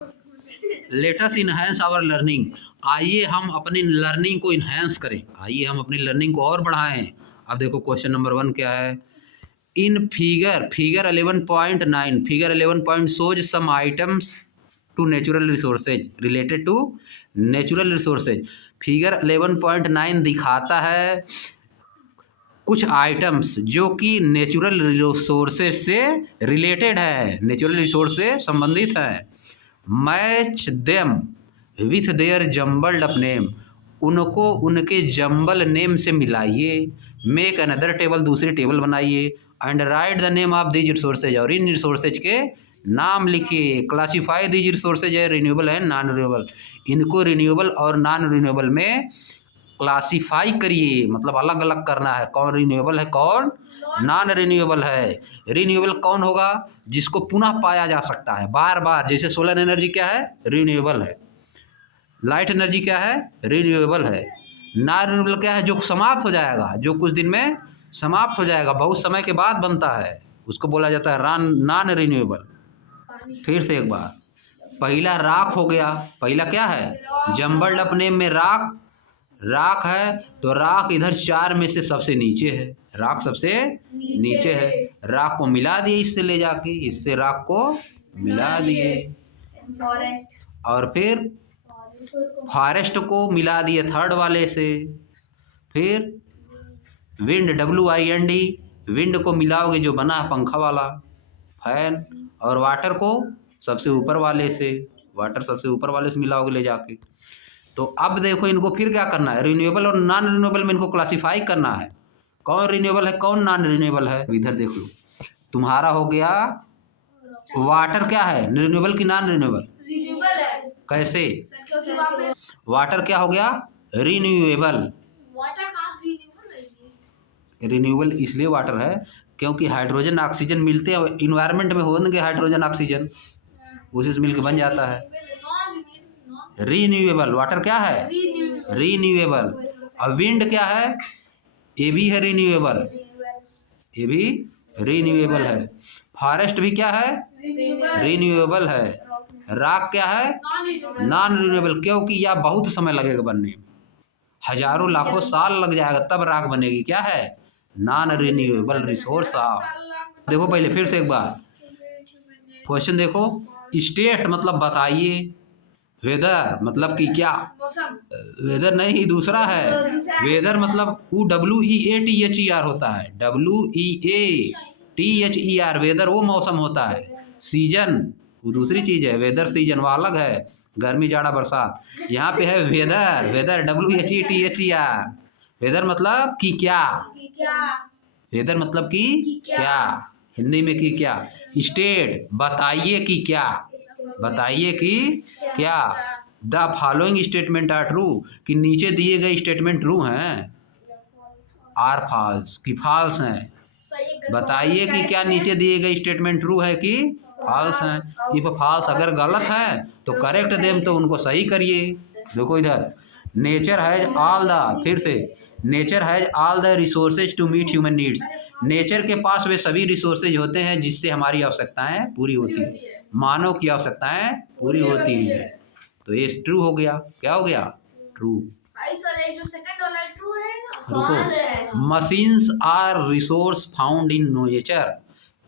Late us enhance our learning, आइए हम अपनी लर्निंग को इनहेंस करें, आइए हम अपनी लर्निंग को और बढ़ाएं। अब देखो क्वेश्चन नंबर 1 क्या है। In figure 11.9 figure 11 shows some items to natural resources related to natural resources. Figure 11.9 दिखाता है कुछ आइटम्स जो कि नेचुरल रिसोर्सेज से रिलेटेड है, नेचुरल रिसोर्स से संबंधित है। Match them with their jumbled up name, उनको उनके जम्बल नेम से मिलाइए। मेक अनदर टेबल, दूसरी टेबल बनाइए। And write the name of these resources, और इन रिसोर्सेज के नाम लिखिए। क्लासीफाई दीज रिसोर्सेज है रिन्यूएबल एंड नॉन रिन्यूएबल, इनको रिन्यूएबल और नॉन रिन्यूएबल में क्लासीफाई करिए, मतलब अलग अलग करना है, कौन रिन्यूएबल है कौन नॉन रिन्यूएबल है। रिन्यूएबल कौन होगा, जिसको पुनः पाया जा सकता है बार बार, जैसे सोलर एनर्जी क्या है, रिन्यूएबल है। लाइट एनर्जी क्या है, रिन्यूएबल है। नॉन रिन्यूएबल क्या है, जो समाप्त हो जाएगा, जो कुछ दिन में समाप्त हो जाएगा, बहुत समय के बाद बनता है, उसको बोला जाता है नॉन रिन्यूएबल। फिर से एक बार, पहला राख हो गया, पहला क्या है, जम्बल्ड अप नेम में राख है, तो राख इधर 4 में से सबसे नीचे है, राख सबसे नीचे है। राख को मिला दिए इससे ले जाके, इससे राख को मिला दिए, और फिर फॉरेस्ट को मिला दिए थर्ड वाले से। फिर विंड WIND, विंड को मिलाओगे जो बना है पंखा वाला फैन, और वाटर को सबसे ऊपर वाले से, वाटर सबसे ऊपर वाले से मिलाओगे ले जाके। तो अब देखो इनको फिर क्या करना है, रिन्यूएबल और नॉन रिन्यूएबल में इनको क्लासीफाई करना है, कौन रिन्यूएबल है कौन नॉन रिन्यूएबल है। इधर देख लो, तुम्हारा हो गया वाटर क्या है, रिन्यूएबल की नॉन रिन्यूएबल, रिन्यूएबल है। कैसे, वाटर क्या हो गया, रिन्यूएबल। वाटर कहाँ रिन्यूएबल है, रिन्यूएबल इसलिए वाटर है क्योंकि हाइड्रोजन ऑक्सीजन मिलते हैं इन्वायरमेंट में, होंगे हाइड्रोजन ऑक्सीजन, उसी से मिलकर बन जाता है रिन्यूएबल। वाटर क्या है, रिन्यूएबल। और विंड क्या है, ये भी है रिन्यूएबल, ये भी रिन्यूएबल है। फॉरेस्ट भी क्या है, रिन्यूएबल है। राख क्या है, नॉन रिन्यूएबल, क्योंकि यह बहुत समय लगेगा बनने में, हजारों लाखों साल लग जाएगा तब राख बनेगी, क्या है, नॉन रिन्यूएबल रिसोर्स ऑफ। देखो पहले फिर से एक बार क्वेश्चन देखो, स्टेट मतलब बताइए, वेदर मतलब कि क्या, वेदर नहीं दूसरा है, वेदर मतलब WEATHER होता है, WEATHER, वेदर वो मौसम होता है, सीजन वो दूसरी चीज है, वेदर सीजन वो अलग है, गर्मी जाड़ा बरसात। यहाँ पे है वेदर, वेदर WHETHER, वेदर मतलब कि क्या, वेदर मतलब कि क्या, हिंदी में कि क्या। स्टेट बताइए कि क्या, बताइए कि क्या। The following statement are true, कि नीचे दिए गए स्टेटमेंट ट्रू हैं, आर फॉल्स कि फॉल्स हैं। बताइए कि क्या नीचे दिए गए स्टेटमेंट ट्रू है कि फॉल्स हैं। इफ फॉल्स अगर गलत है तो करेक्ट देम, तो उनको सही करिए। देखो इधर, नेचर हैज ऑल द, फिर से nature has all the resources to meet human needs, nature के पास वे सभी रिसोर्सेज होते हैं जिससे हमारी आवश्यकताएं पूरी होती है, मानव की आवश्यकताएं पूरी होती है। तो ये ट्रू हो गया, क्या हो गया, ट्रू। जो सेकंड वाला ट्रू है ना, रुको, machines are resource found in nature,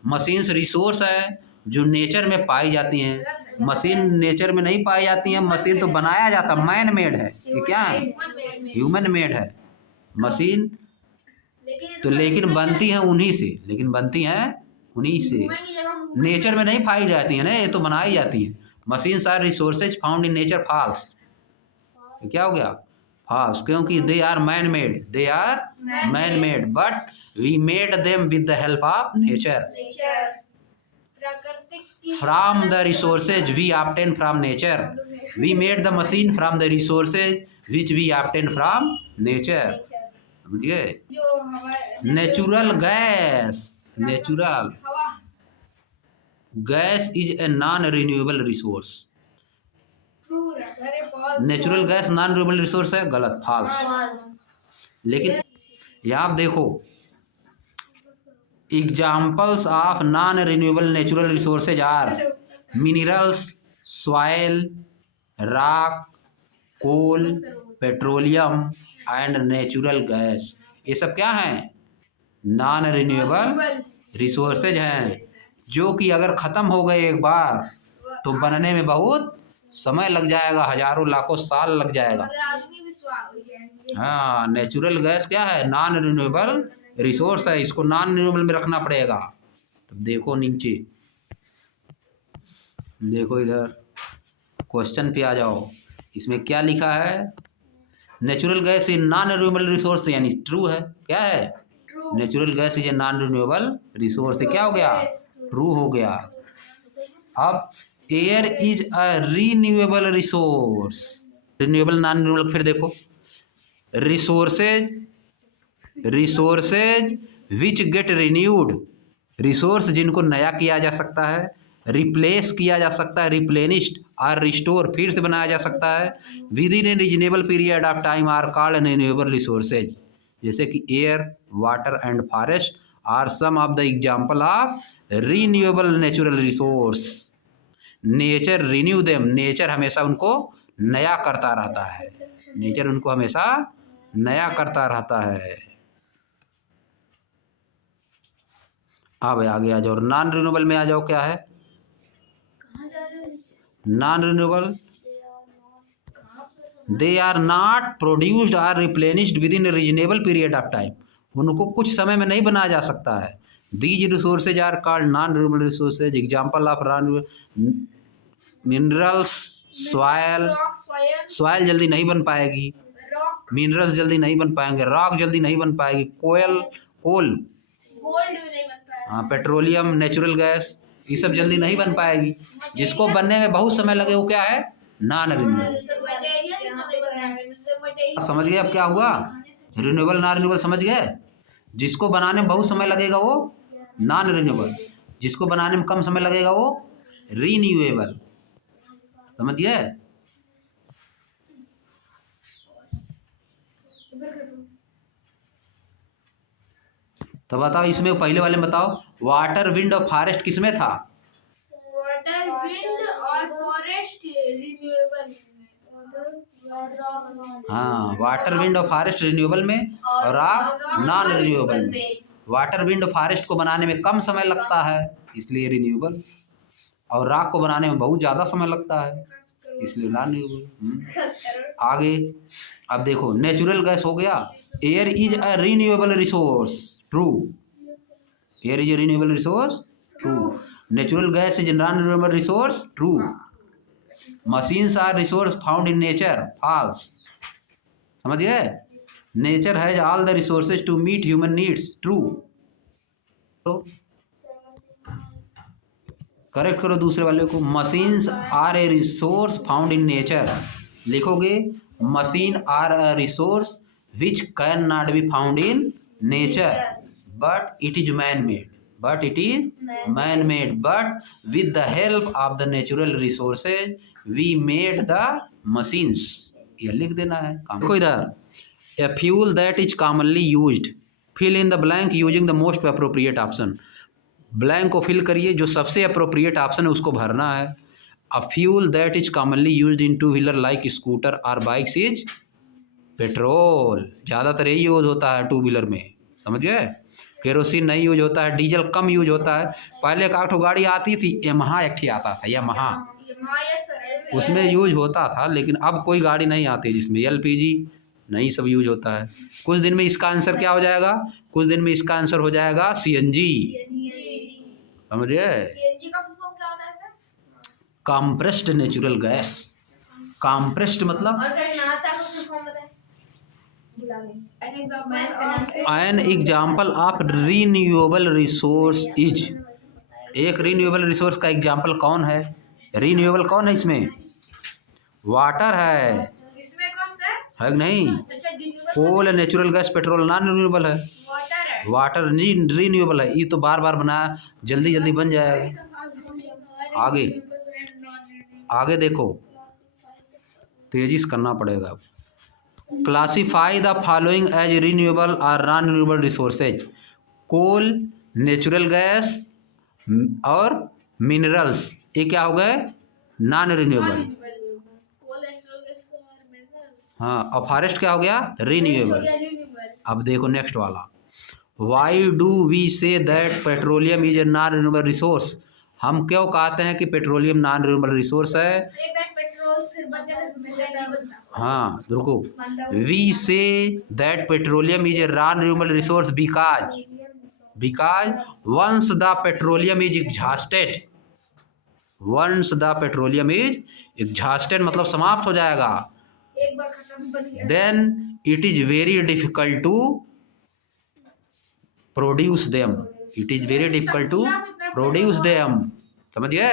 machines resource है जो नेचर में पाई जाती हैं, मशीन नेचर में नहीं पाई जाती हैं, मशीन तो बनाया जाता, मैन मेड है, ये क्या है, ह्यूमन मेड है मशीन, तो लेकिन बनती है उन्हीं से, लेकिन बनती हैं उन्हीं से, नेचर में नहीं पाई जाती है ना, ये तो बनाई जाती हैं। Machines are resources found in nature, false, तो क्या हो गया, फॉल्स, क्योंकि they are man made, they are man made, but we made them with the help of nature. From the resources we obtain from nature, we made the machine from the resources which we obtain from nature, समझिए। Natural gas, natural gas is a non renewable resource, natural gas non renewable resource है, गलत, false. लेकिन यहाँ आप देखो, examples of non renewable natural resources are minerals, soil, rock, coal, petroleum and natural gas. ये सब क्या हैं? नॉन रिन्यूएबल रिसोर्सेज हैं, जो कि अगर ख़त्म हो गए एक बार तो बनने में बहुत समय लग जाएगा, हजारों लाखों साल लग जाएगा। आदमी भी स्वाद हो जाएंगे। हाँ, नेचुरल गैस क्या है? नॉन रिन्यूएबल रिसोर्स है, इसको नॉन रिन्यूएबल में रखना पड़ेगा। तो देखो नीचे, देखो इधर क्वेश्चन पे आ जाओ, इसमें क्या लिखा है? Natural gas is non renewable resource, यानी ट्रू है। क्या है? True. Natural gas is a non renewable resource, क्या हो गया? ट्रू हो गया। अब air is a renewable resource, renewable non renewable, फिर देखो resources which get renewed, resource जिनको नया किया जा सकता है, रिप्लेस किया जा सकता है, रिप्लेनिश्ड और रिस्टोर, फिर से बनाया जा सकता है, within a reasonable period of time are called renewable resources. जैसे कि air, water and forest are some of the example of renewable natural resource. Nature renew them, nature हमेशा उनको नया करता रहता है, नेचर उनको हमेशा नया करता रहता है। अब आगे आ जाओ, नॉन रिन्यूएबल में आ जाओ, क्या है? कहाँ जा रहे हो? Non renewable, they are not produced or replenished within reasonable period of time, उनको कुछ समय में नहीं बनाया जा सकता है। These resources are called non renewable resources. Example of minerals, soil, rock, soil, soil जल्दी नहीं बन पाएगी, रॉक, मिनरल्स जल्दी नहीं बन पाएंगे, रॉक जल्दी नहीं बन पाएगी, कोल, गोल्ड भी नहीं बनता है। हाँ, पेट्रोलियम, नेचुरल गैस, ये सब जल्दी नहीं बन पाएगी। जिसको बनने में बहुत समय लगे वो क्या है? Non renewable. समझ गए अब क्या हुआ? रिन्यूएबल नॉन रिन्यूएबल समझ गए? जिसको बनाने में बहुत समय लगेगा वो नॉन रिन्यूएबल, जिसको बनाने में कम समय लगेगा वो रीन्यूएबल। समझ गए? तो बताओ, इसमें पहले वाले में बताओ, वाटर, विंड और फॉरेस्ट किसमें था? वाटर, विंड और फॉरेस्ट रिन्यूएबल। हाँ, वाटर, विंड और फॉरेस्ट रिन्यूएबल में और रॉक नॉन रिन्यूएबल में। वाटर, विंड, फॉरेस्ट को बनाने में कम समय लगता है इसलिए रिन्यूएबल, और रॉक को बनाने में बहुत ज़्यादा समय लगता है इसलिए नॉन रिन्यूएबल। आगे अब देखो, नेचुरल गैस हो गया। Air is a renewable resource, true. Air is a renewable resource, true. Natural gas is non renewable resource, true. Machines are resource found in nature, false. समझ गए? Nature has all the resources to meet human needs, true. Correct करो दूसरे वाले को। Machines are a resource found in nature, लिखोगे machine are a resource which can not be found in nature but it is man made, but it is man made, but with the help of the natural resources we made the machines। ये लिख देना है। देखो इधर, a fuel that is commonly used, fill in the blank using the most appropriate option। Blank को fill करिए, जो सबसे अप्रोप्रिएट ऑप्शन है उसको भरना है। a fuel that is commonly used in two wheeler like scooter or bikes is petrol. ज़्यादातर यही यूज होता है टू व्हीलर में, समझ गए? केरोसिन नहीं यूज होता है, डीजल कम यूज होता है। पहले एक आठ गाड़ी आती थी, यमहा एक ही आता था, यमहा, उसमें यूज होता था, लेकिन अब कोई गाड़ी नहीं आती जिसमें एलपीजी नहीं, सब यूज होता है। कुछ दिन में इसका आंसर क्या हो जाएगा? कुछ दिन में इसका आंसर हो जाएगा सीएनजी। समझ गए? सीएनजी का फुल फॉर्म क्या होता है sir? Compressed natural gas. Compressed मतलब और फिर नासा का फुल फॉर्म बताएं। An example of renewable resource is, एक रीन्यूएबल रिसोर्स का एग्जाम्पल कौन है? रीन्यूएबल कौन है इसमें? वाटर है, इसमें कौन सर? है कि नहीं? अच्छा, renewable coal, natural gas, petrol non renewable है, वाटर है। वाटर रीन्यूएबल है। ये तो बार बार बनाया, जल्दी जल्दी बन जाएगा। आगे आगे देखो, तेजी से करना पड़ेगा। Classify the following as renewable और non renewable resources. Coal, natural gas और मिनरल्स, ये क्या हो गए? Non renewable. हाँ, और फॉरेस्ट क्या हो गया? रिन्यूएबल। अब देखो नेक्स्ट वाला, why do we say that petroleum is a non renewable resource. हम क्यों कहते हैं कि पेट्रोलियम नॉन रिन्यूएबल रिसोर्स है? हाँ रुको, we say that petroleum is a non renewable resource because once the petroleum is exhausted, once the petroleum is exhausted मतलब समाप्त हो जाएगा, एक बार खत्म बन गया, then it is very difficult to produce them, it is very difficult to produce them, समझिए?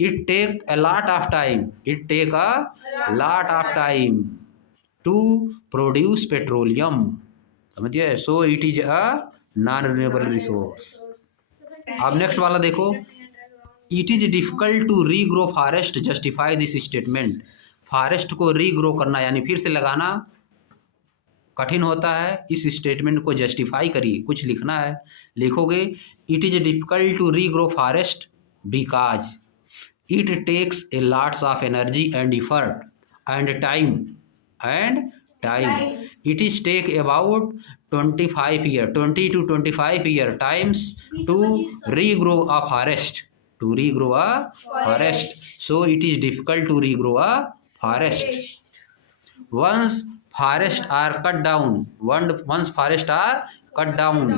It take a lot of time, it take a lot of time to produce petroleum, समझिए? So it is a non renewable resource. अब next वाला देखो, it is difficult to regrow forest, justify this statement. Forest को regrow करना यानी फिर से लगाना कठिन होता है, इस स्टेटमेंट को जस्टिफाई करिए, कुछ लिखना है, लिखोगे it is difficult to regrow forest because it takes a lots of energy and effort and time it is take about 25 year 20 to 25 year times to regrow a forest, to regrow a forest, so it is difficult to regrow a forest. Once forests are cut down, once forests are cut down,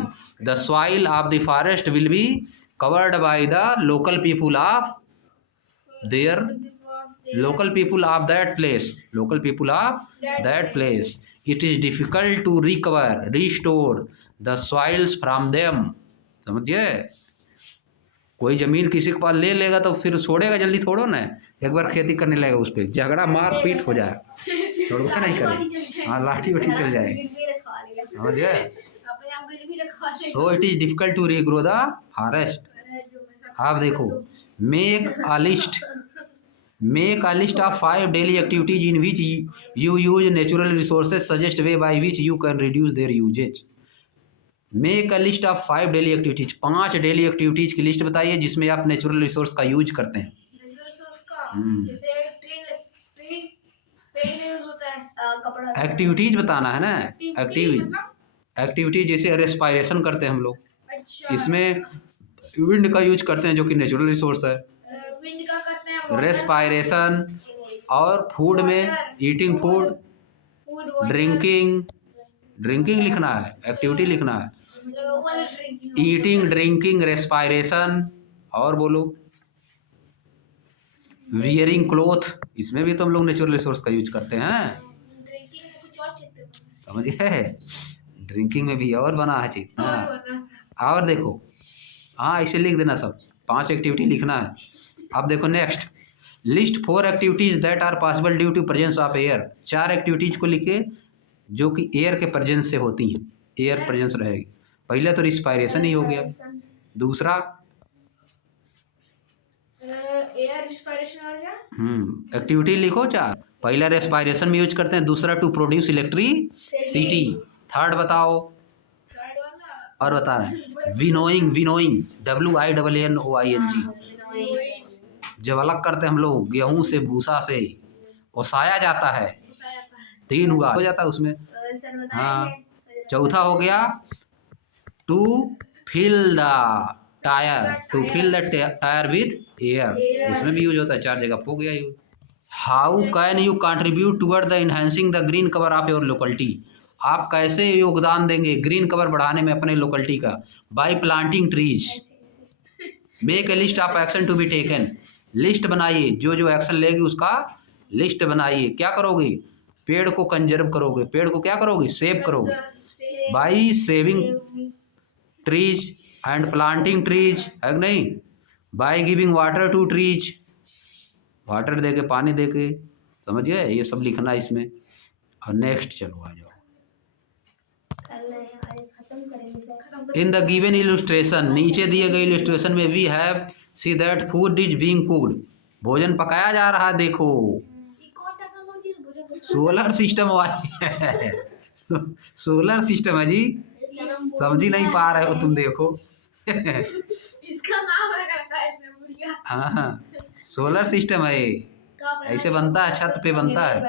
the soil of the forest will be covered by the local people of their local people of that place, local people of that place. It is difficult to recover, restore the soils from them, समझिए? कोई जमीन किसी के पास ले लेगा तो फिर छोड़ेगा जल्दी थोड़ो ना, एक बार खेती करने लगेगा उस पर झगड़ा मार पीट हो जाए, छोड़ो नहीं करे, हाँ लाठी वाठी चल जाएगी, समझिए? So it is difficult to regrow the forest. आप देखो, make a list of 5 daily activities in which you use natural resources, suggest way by which you can reduce their usages. Make a list of 5 daily activities, 5 daily activities की list बताइए जिसमें आप natural resource का use करते हैं। Activities बताना है ना, एक्टिविटीज जैसे रेस्पायरेशन करते हैं हम लोग, इसमें विंड का यूज करते हैं जो कि नेचुरल रिसोर्स है, रेस्पायरेशन, और फूड में ईटिंग फूड, ड्रिंकिंग लिखना है, एक्टिविटी लिखना है, ईटिंग, ड्रिंकिंग, रेस्पायरेशन, और बोलो वियरिंग क्लोथ, इसमें भी तो हम लोग नेचुरल रिसोर्स का यूज करते हैं, समझिए? ड्रिंकिंग में भी और बना है चीज, हाँ। और देखो, हाँ इसे लिख देना, सब 5 एक्टिविटी लिखना है। अब देखो next, list 4 activities that are possible due to presence of air. 4 activities को लिखे जो कि एयर के प्रेजेंस से होती हैं, एयर प्रेजेंस रहेगी। पहले तो रिस्पायरेशन ही हो गया, दूसरा एयर रिस्पायरेशन और क्या? एक्टिविटी लिखो 4, पहला रेस्पायरेशन में यूज करते हैं, दूसरा टू प्रोड्यूस इलेक्ट्रिसिटी, थर्ड बताओ, और बता रहे हैं विनोइंग, WINNOING, जब अलग करते हैं हम लोग गेहूं से भूसा से, ओसाया जाता है, 3 हुआ हो जाता है उसमें, हाँ। चौथा हो गया to fill the tyre with air, उसमें भी यूज होता है, 4 जगह हो गया use. How can you contribute toward the enhancing the green cover of your locality. आप कैसे योगदान देंगे ग्रीन कवर बढ़ाने में अपने लोकेलिटी का? By planting trees. Make a list of action to be taken. List बनाइए, जो जो एक्शन लेगी उसका लिस्ट बनाइए। क्या करोगे? पेड़ को कंजर्व करोगे, पेड़ को क्या करोगे? सेव करोगे। By saving trees and planting trees, है नहीं? By giving water to trees, water दे के, पानी दे के, समझिए? ये सब लिखना इसमें। और नेक्स्ट चलो आ जाओ। इन द गिवन इलस्ट्रेशन, नीचे दिए गए इलस्ट्रेशन में we have see that food is being cooked, भोजन पकाया जा रहा है। देखो सोलर सिस्टम वाली है, सोलर सिस्टम है जी, समझ ही नहीं पा रहे हो तुम, देखो इसका नाम है, हाँ, सोलर सिस्टम है ये। ऐसे बनता है, छत पे बनता है।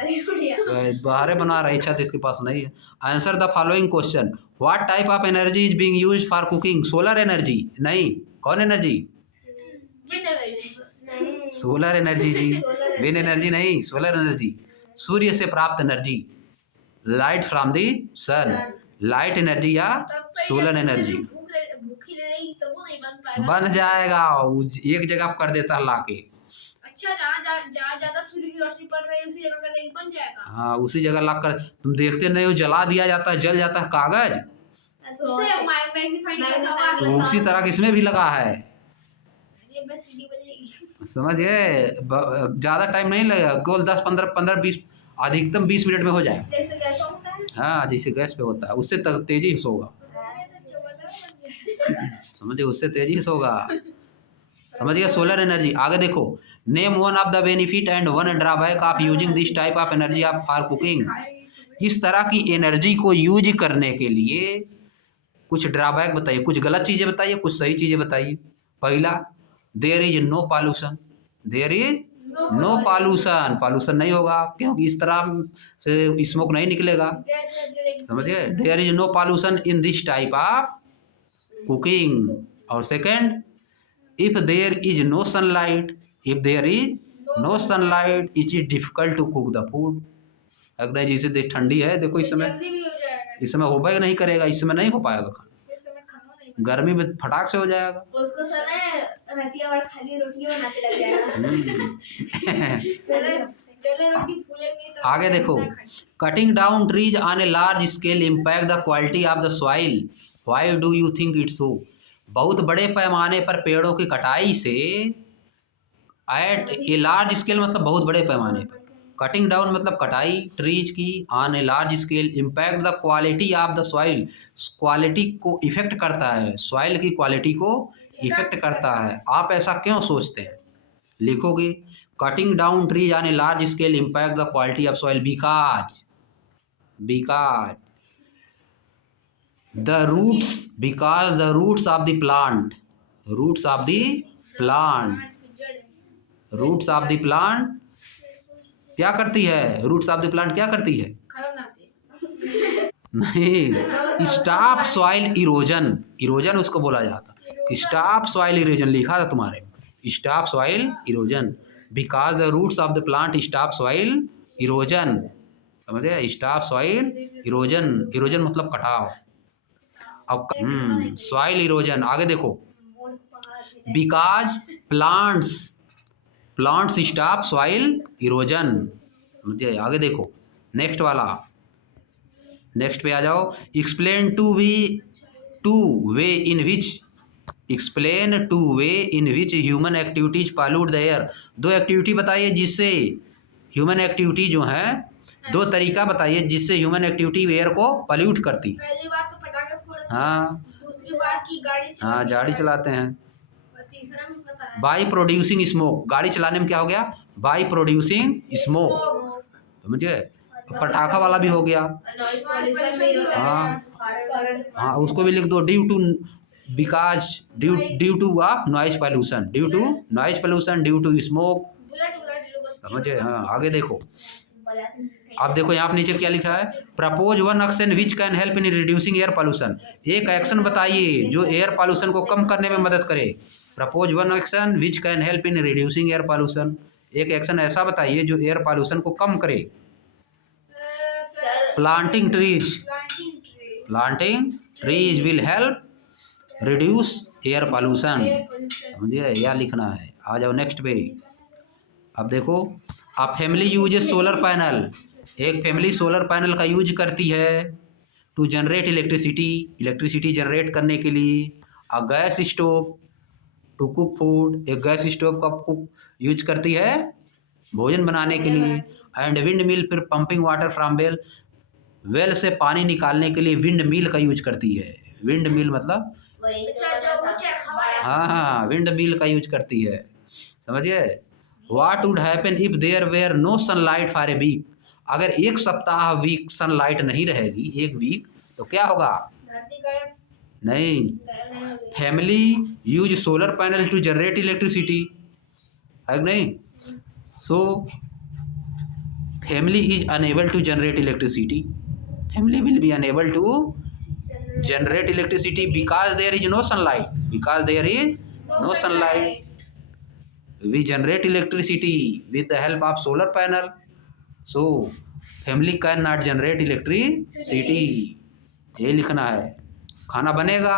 बाहर बना रही छत, इसके पास नहीं है। Answer the following question. What type of energy is being used for cooking? Solar energy नहीं, कौन एनर्जी? सोलर एनर्जी जी, विंड एनर्जी नहीं, सोलर एनर्जी। सूर्य से प्राप्त energy, light from the sun, light energy या सोलर एनर्जी। भूखी रहेगी तब वो नहीं बन पाएगा। बन जाएगा, एक जगह कर देता है लाके। अच्छा, जहाँ ज्यादा सूर्य की रोशनी पड़ रही है उसी जगह कर देंगे, बन जाएगा। हाँ, उसी जगह ला कर। तुम देखते नहीं हो, जला दिया जाता है, जल जाता है कागज, उससे मैग्नीफाइंग तो उसी तरह किसमें भी लगा है। ये बस सीडी बजेगी। समझ गए? ज्यादा टाइम नहीं लगेगा, केवल 10 15 20, अधिकतम 20 मिनट में हो जाए। जैसे गैस होता है। हाँ, जैसे गैस पे होता है, उससे तेजी से होगा। समझिए, उससे तेजी से होगा। समझिए, सोलर एनर्जी। आगे देखो, name one of the benefit and one drawback of using this type of energy of for cooking. इस तरह की एनर्जी को यूज करने के लिए कुछ ड्रॉबैक बताइए, कुछ गलत चीजें बताइए, कुछ सही चीजें बताइए। पहला, there is no pollution, there is no pollution, pollution नहीं होगा क्योंकि इस तरह से स्मोक नहीं निकलेगा। समझिए, there is no pollution in this type of cooking. और second, if there is no sunlight, if there is no sunlight it is difficult to cook the food. अगर जैसे ठंडी है, देखो इस समय, जल्दी भी हो जाएगा। इस समय होगा ही नहीं करेगा, इस समय नहीं हो पाएगा। इस समय खाना नहीं गर्मी में फटाक से हो जाएगा। उसको समय रहती और खाली रोटी बनाते लग जाएगा। चलो रोटी फूलेंगी तो आगे देखो, cutting down trees on a large scale impact the quality of the soil, why do you think it's so? बहुत बड़े पैमाने पर पेड़ों की कटाई से, एट ए लार्ज स्केल मतलब बहुत बड़े पैमाने पर, कटिंग डाउन मतलब कटाई, ट्रीज की, on a large scale impact the quality of the soil, quality को इफेक्ट करता है, सॉइल की क्वालिटी को इफेक्ट करता है। आप ऐसा क्यों सोचते हैं? लिखोगे, cutting down trees on a large scale impact the quality of soil because the roots of the plant, roots of the plant क्या करती है? roots of the plant क्या करती है? नहीं, स्टॉप सॉइल इरोजन, इरोजन उसको बोला जाता है। स्टॉप सॉइल इरोजन लिखा था तुम्हारे, stop soil erosion, because the roots of the plant stop soil erosion. समझे? स्टॉप सॉइल इरोजन, इरोजन मतलब कटाव। अब सॉइल इरोजन। आगे देखो, because plants stop soil erosion. समझे? आगे देखो, नेक्स्ट वाला, नेक्स्ट पे आ जाओ। Explain two way in which human activities pollute the air. दो एक्टिविटी बताइए जिससे ह्यूमन एक्टिविटी जो है, दो तरीका बताइए जिससे ह्यूमन एक्टिविटी एयर को पॉल्यूट करती। पहली बात तो पटाखे फोड़ते हैं। हाँ, दूसरी बात की गाड़ी हाँ, गाड़ी चलाते हैं। और तीसरा भी पता है, बाई प्रोड्यूसिंग स्मोक, गाड़ी चलाने में क्या हो गया? By producing smoke. समझिए? पटाखा वाला भी हो गया। हाँ, हाँ, उसको भी लिख दो, due to noise pollution, due to smoke. समझे? हाँ, आगे देखो, आप देखो यहाँ पे नीचे क्या लिखा है, propose one action which can help in reducing air pollution. एक एक्शन बताइए जो एयर पॉल्यूशन को कम करने में मदद करे। Propose one action which can help in reducing air pollution. एक एक्शन ऐसा बताइए जो एयर पॉल्यूशन को कम करे। Planting trees will help reduce air pollution. समझिए? यह लिखना है। आ जाओ नेक्स्ट पे। अब देखो, a family uses solar panel, एक फैमिली सोलर पैनल का यूज करती है टू जनरेट इलेक्ट्रिसिटी जनरेट करने के लिए। A gas stove to cook food, एक गैस स्टोव का यूज करती है भोजन बनाने के लिए। एंड विंड मिल, फिर पंपिंग वाटर फ्रॉम वेल से पानी निकालने के लिए विंड मिल का यूज करती है। विंड मिल मतलब, हाँ, विंड मिल का यूज करती है। समझिए? What would happen if there were no sunlight for a week. अगर एक सप्ताह वीक सनलाइट नहीं रहेगी, एक वीक, तो क्या होगा? नहीं, family use solar panel to generate electricity. है कि नहीं? सो family is unable to generate electricity. Family will be unable to generate electricity because there is no sunlight. Because there is no sunlight. We generate electricity with the help of solar panel. So family cannot generate electricity. ये लिखना है. खाना बनेगा,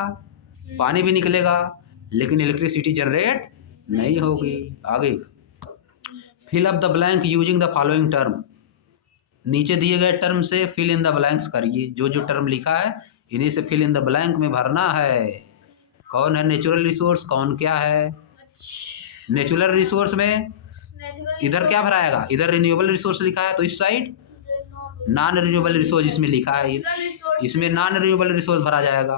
पानी भी निकलेगा, लेकिन electricity generate नहीं होगी. आगे fill up the blank using the following term. नीचे दिए गए टर्म से फिल इन द ब्लैंक्स करिए. जो जो टर्म लिखा है इन्हीं से फिल इन द ब्लैंक में भरना है. कौन है नेचुरल रिसोर्स, कौन क्या है? नेचुरल रिसोर्स में इधर क्या भराएगा? इधर रिन्यूएबल रिसोर्स लिखा है तो इस साइड नॉन रिन्यूएबल रिसोर्स इसमें लिखा है, इसमें नॉन रिन्यूएबल रिसोर्स भरा जाएगा.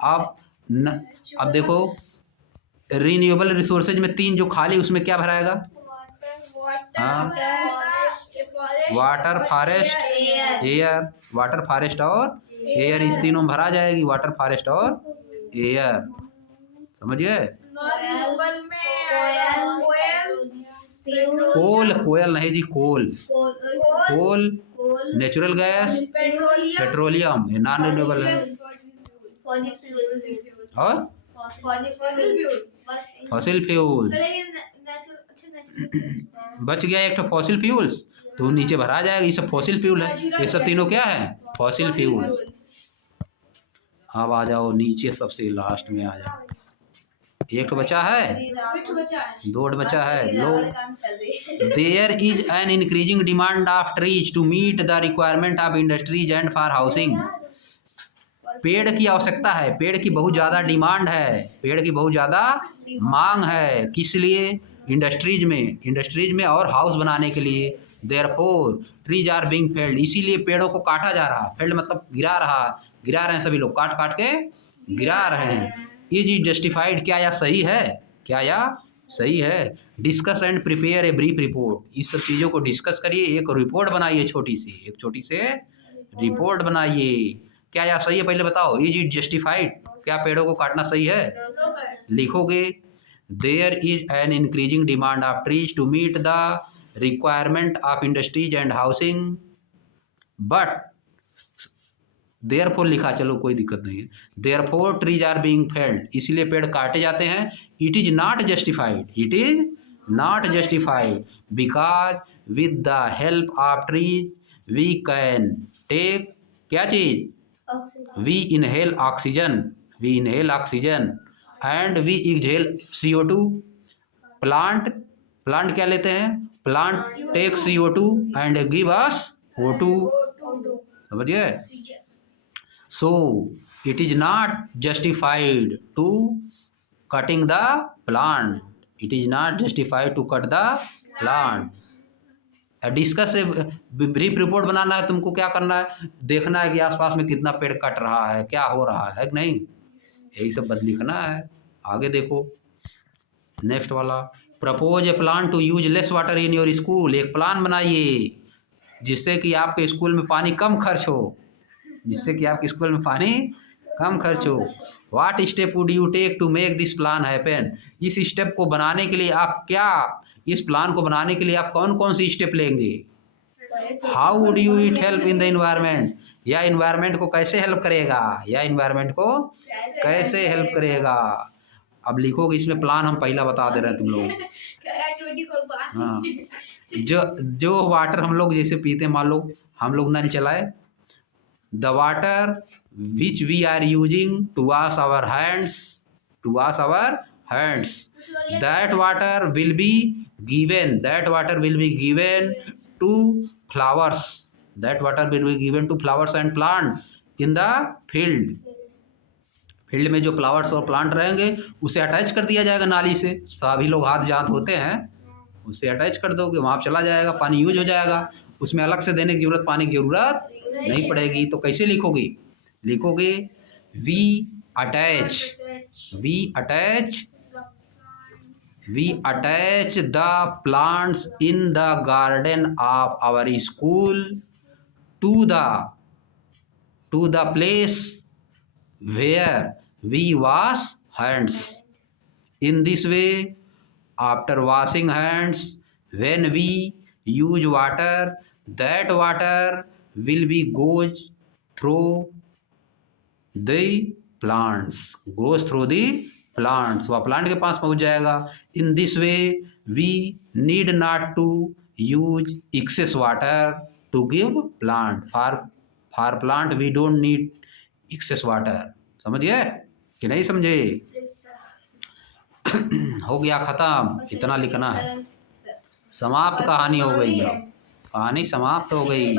अब देखो रिन्यूएबल रिसोर्सेज में 3 जो खाली उसमें क्या भराएगा? हाँ, water, forest, air. Water, forest और एयर, इस तीनों में भरा जाएगी. वाटर, फॉरेस्ट और एयर. समझिए? कोल, कोयल नहीं जी, कोल. कोल, नेचुरल गैस, पेट्रोलियम, ये नॉन रिन्यूएबल है. और फॉसिल फ्यूल. बच गया एक तो फॉसिल फ्यूल्स, तो नीचे भरा जाएगा. ये सब फॉसिल फ्यूल है. ये सब तीनों क्या है? Fossil fuel. अब आ जाओ नीचे, सबसे लास्ट में आ जाओ. एक तो बचा है, 2 बचा है. लो, there is an increasing demand of trees to meet the requirement of industries and for housing. पेड़ की आवश्यकता है, पेड़ की बहुत ज़्यादा डिमांड है, पेड़ की बहुत ज़्यादा मांग है. किस लिए? इंडस्ट्रीज में और हाउस बनाने के लिए. Therefore trees are being felled. इसीलिए पेड़ों को काटा जा रहा. फेल्ड मतलब गिरा रहे हैं. सभी लोग काट काट के गिरा रहे हैं. Is it justified? क्या यह सही है? क्या यह सही है? Discuss and prepare a brief report. इस सब चीज़ों को डिस्कस करिए, एक रिपोर्ट बनाइए छोटी सी, एक छोटी से रिपोर्ट बनाइए. क्या यह सही है पहले बताओ. Is it justified? क्या पेड़ों को काटना सही है? लिखोगे there is an increasing demand of trees to meet the requirement of industries and housing, but therefore लिखा, चलो कोई दिक्कत नहीं है. Therefore trees are being felled. इसलिए पेड़ काटे जाते हैं. It is not justified. It is not justified because with the help of trees we can take क्या चीज? We inhale oxygen. We inhale oxygen and we exhale CO2. Plant क्या लेते हैं? Plant take CO2 and give us O2. समझिए? So it is not justified to cutting the plant. It is not justified to cut the plant. Discuss brief report बनाना है. तुमको क्या करना है? देखना है कि आसपास में कितना पेड़ कट रहा है, क्या हो रहा है कि नहीं. यही सब बद लिखना है. आगे देखो नेक्स्ट वाला. Propose a plan to use less water in your school. एक प्लान बनाइए जिससे कि आपके स्कूल में पानी कम खर्च हो. जिससे कि आपके स्कूल में पानी कम खर्च हो. What step would you take to make this plan happen. इस स्टेप को बनाने के लिए आप क्या, इस प्लान को बनाने के लिए आप कौन कौन सी स्टेप लेंगे? How would you it help in the environment. या इन्वायरमेंट को कैसे हेल्प करेगा? या इन्वायरमेंट को कैसे हेल्प करेगा? अब लिखोगे इसमें प्लान हम पहला बता दे रहे हैं तुम लोग. हाँ, जो वाटर हम लोग जैसे पीते हैं, मान लो हम लोग नल चलाए, the water which we are using to wash our hands, that water will be given to flowers. That water will be given to flowers and plant in the field. Field में जो फ्लावर्स और plant रहेंगे उसे attach कर दिया जाएगा नाली से. सभी लोग हाथ जात होते हैं, उसे अटैच कर दोगे, वहाँ चला जाएगा, पानी यूज हो जाएगा. उसमें अलग से देने की जरूरत, पानी की जरूरत नहीं पड़ेगी. तो कैसे लिखोगे? लिखोगे we attach the plants in the garden of our school to the place where we wash hands. In this way after washing hands when we use water that water will be goes through the plants वह plant के पास पहुंच जाएगा। In this way we need not to use excess water to give plant for plant we don't need excess water. समझ गए कि नहीं समझे? हो गया खत्म, इतना लिखना है, समाप्त कहानी हो गई। अब कहानी समाप्त हो गई।